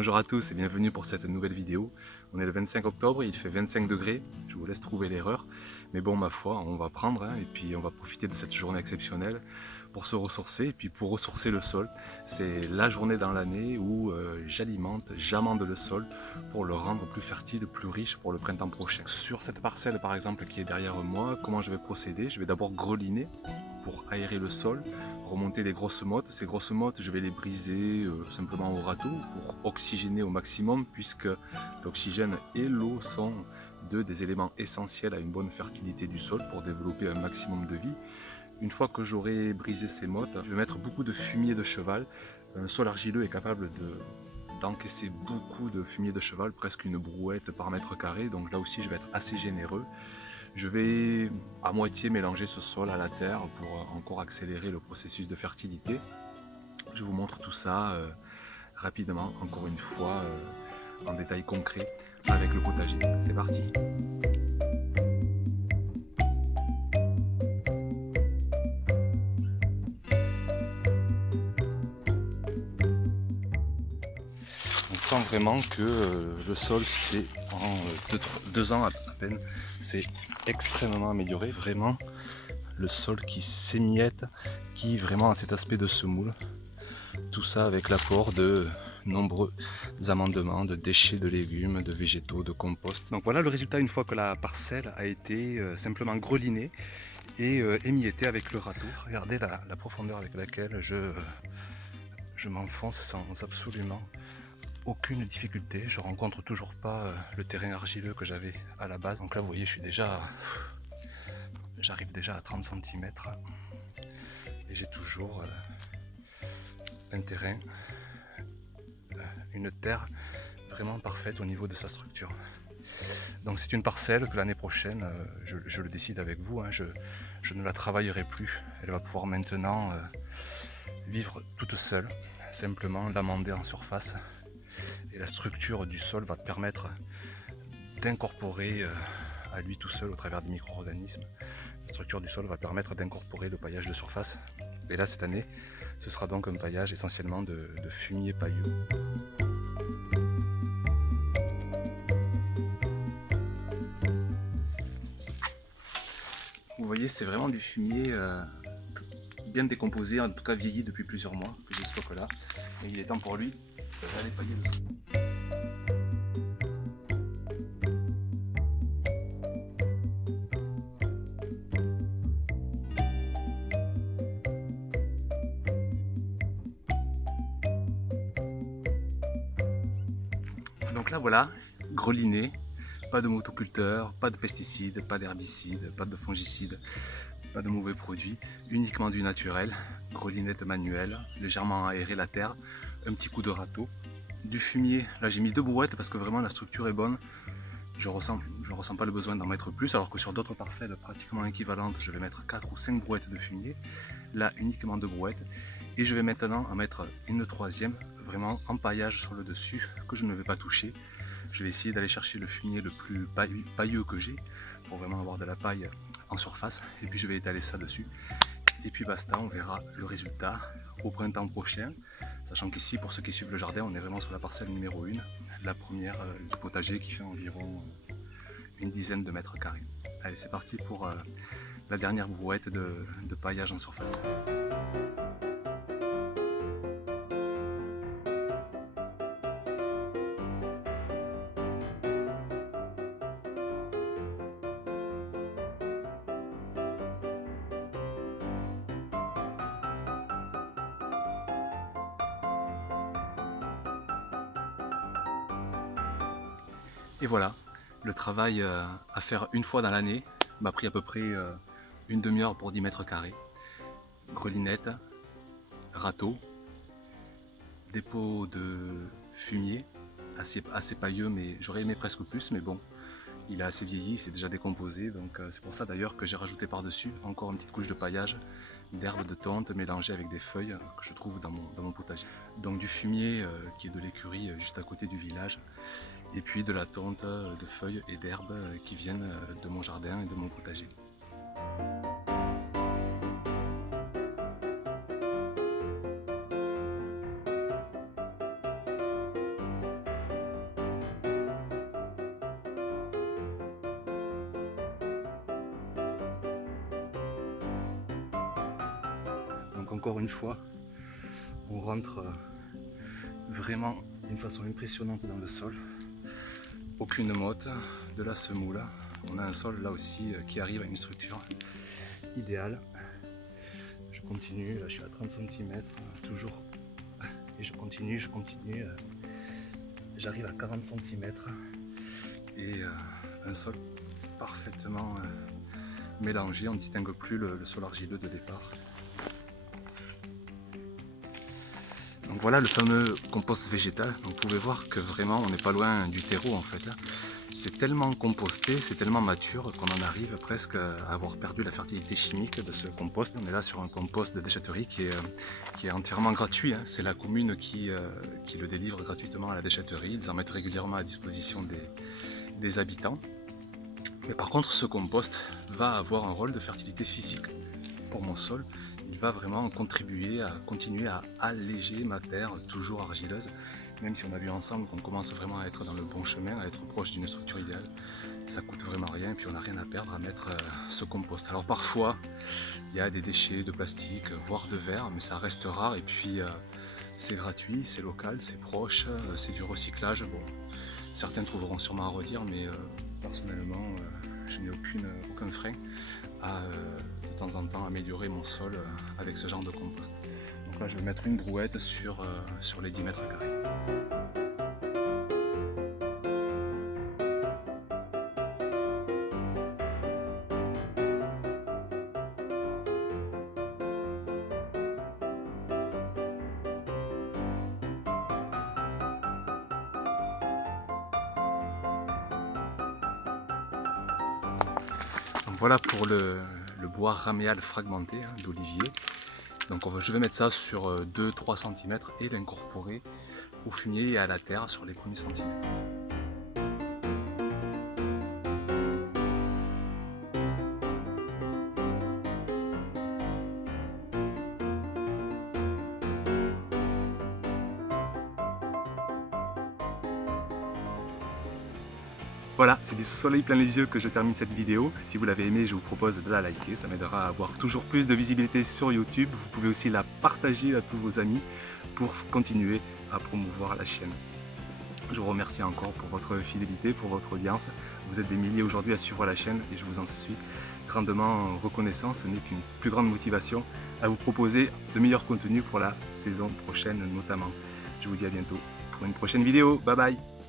Bonjour à tous et bienvenue pour cette nouvelle vidéo. On est le 25 octobre, il fait 25 degrés, je vous laisse trouver l'erreur. Mais bon, ma foi, on va prendre et puis on va profiter de cette journée exceptionnelle pour se ressourcer et puis pour ressourcer le sol. C'est la journée dans l'année où j'amende le sol pour le rendre plus fertile, plus riche pour le printemps prochain. Sur cette parcelle par exemple qui est derrière moi, comment je vais procéder? Je vais d'abord greliner pour aérer le sol, remonter des grosses mottes. Ces grosses mottes, je vais les briser simplement au râteau pour oxygéner au maximum, puisque l'oxygène et l'eau sont deux des éléments essentiels à une bonne fertilité du sol pour développer un maximum de vie. Une fois que j'aurai brisé ces mottes, je vais mettre beaucoup de fumier de cheval. Un sol argileux est capable d'encaisser beaucoup de fumier de cheval, presque une brouette par mètre carré, donc là aussi je vais être assez généreux. Je vais à moitié mélanger ce sol à la terre pour encore accélérer le processus de fertilité. Je vous montre tout ça rapidement, encore une fois, en détail concret avec le potager. C'est parti! On sent vraiment que le sol, c'est en 2 ans à peine, c'est extrêmement amélioré. Vraiment, le sol qui s'émiette, qui vraiment a cet aspect de semoule. Tout ça avec l'apport de nombreux amendements de déchets de légumes, de végétaux, de compost. Donc voilà le résultat une fois que la parcelle a été simplement grelinée et émiettée avec le râteau. Regardez la profondeur avec laquelle je m'enfonce sans absolument aucune difficulté. Je rencontre toujours pas le terrain argileux que j'avais à la base. Donc là vous voyez j'arrive déjà à 30 cm et j'ai toujours un terrain, une terre vraiment parfaite au niveau de sa structure. Donc c'est une parcelle que l'année prochaine, je le décide avec vous, hein, je ne la travaillerai plus. Elle va pouvoir maintenant vivre toute seule, simplement l'amender en surface. Et la structure du sol va permettre d'incorporer à lui tout seul au travers des micro-organismes. La structure du sol va permettre d'incorporer le paillage de surface. Et là cette année, ce sera donc un paillage essentiellement de fumier pailleux. Vous voyez, c'est vraiment du fumier bien décomposé, en tout cas vieilli depuis plusieurs mois, que je stocke là. Et il est temps pour lui d'aller pailler le sol. Donc là voilà, greliné, pas de motoculteur, pas de pesticides, pas d'herbicides, pas de fongicides, pas de mauvais produits, uniquement du naturel, grelinette manuelle, légèrement aérer la terre, un petit coup de râteau, du fumier. Là j'ai mis 2 brouettes parce que vraiment la structure est bonne. Je ressens pas le besoin d'en mettre plus, alors que sur d'autres parcelles pratiquement équivalentes, je vais mettre 4 ou 5 brouettes de fumier. Là uniquement 2 brouettes. Et je vais maintenant en mettre une troisième, vraiment en paillage sur le dessus, que je ne vais pas toucher. Je vais essayer d'aller chercher le fumier le plus pailleux que j'ai, pour vraiment avoir de la paille en surface. Et puis je vais étaler ça dessus. Et puis basta, on verra le résultat au printemps prochain. Sachant qu'ici, pour ceux qui suivent le jardin, on est vraiment sur la parcelle numéro 1, la première du potager qui fait environ une dizaine de mètres carrés. Allez, c'est parti pour la dernière brouette de paillage en surface. Et voilà, le travail à faire une fois dans l'année m'a pris à peu près une demi-heure pour 10 mètres carrés. Grelinette, râteau, dépôt de fumier, assez pailleux, mais j'aurais aimé presque plus, mais bon, il est assez vieilli, il s'est déjà décomposé, donc c'est pour ça d'ailleurs que j'ai rajouté par-dessus encore une petite couche de paillage, d'herbe de tonte mélangée avec des feuilles que je trouve dans mon potager. Donc du fumier qui est de l'écurie juste à côté du village, et puis de la tonte de feuilles et d'herbes qui viennent de mon jardin et de mon potager. encore une fois, on rentre vraiment d'une façon impressionnante dans le sol. Aucune motte, de la semoule. On a un sol là aussi qui arrive à une structure idéale. Je continue, là je suis à 30 cm toujours. Et je continue. J'arrive à 40 cm. Et un sol parfaitement mélangé. On ne distingue plus le sol argileux de départ. Donc voilà le fameux compost végétal. Donc vous pouvez voir que vraiment on n'est pas loin du terreau en fait. C'est tellement composté, c'est tellement mature qu'on en arrive presque à avoir perdu la fertilité chimique de ce compost. On est là sur un compost de déchetterie qui est entièrement gratuit. C'est la commune qui le délivre gratuitement à la déchetterie. Ils en mettent régulièrement à disposition des habitants. Mais par contre, ce compost va avoir un rôle de fertilité physique pour mon sol. Il va vraiment contribuer à continuer à alléger ma terre toujours argileuse. Même si on a vu ensemble qu'on commence vraiment à être dans le bon chemin, à être proche d'une structure idéale, ça coûte vraiment rien et puis on n'a rien à perdre à mettre ce compost. Alors parfois, il y a des déchets de plastique, voire de verre, mais ça reste rare et puis c'est gratuit, c'est local, c'est proche, c'est du recyclage. Bon, certains trouveront sûrement à redire, mais personnellement, je n'ai aucun frein à de temps en temps améliorer mon sol avec ce genre de compost. Donc là je vais mettre une brouette sur les 10 mètres carrés. Donc voilà pour le bois raméal fragmenté d'olivier. Donc je vais mettre ça sur 2-3 cm et l'incorporer au fumier et à la terre sur les premiers centimètres. Voilà, c'est du soleil plein les yeux que je termine cette vidéo. Si vous l'avez aimé, je vous propose de la liker, ça m'aidera à avoir toujours plus de visibilité sur YouTube. Vous pouvez aussi la partager à tous vos amis pour continuer à promouvoir la chaîne. Je vous remercie encore pour votre fidélité, pour votre audience. Vous êtes des milliers aujourd'hui à suivre la chaîne et je vous en suis grandement reconnaissant. Ce n'est qu'une plus grande motivation à vous proposer de meilleurs contenus pour la saison prochaine notamment. Je vous dis à bientôt pour une prochaine vidéo. Bye bye!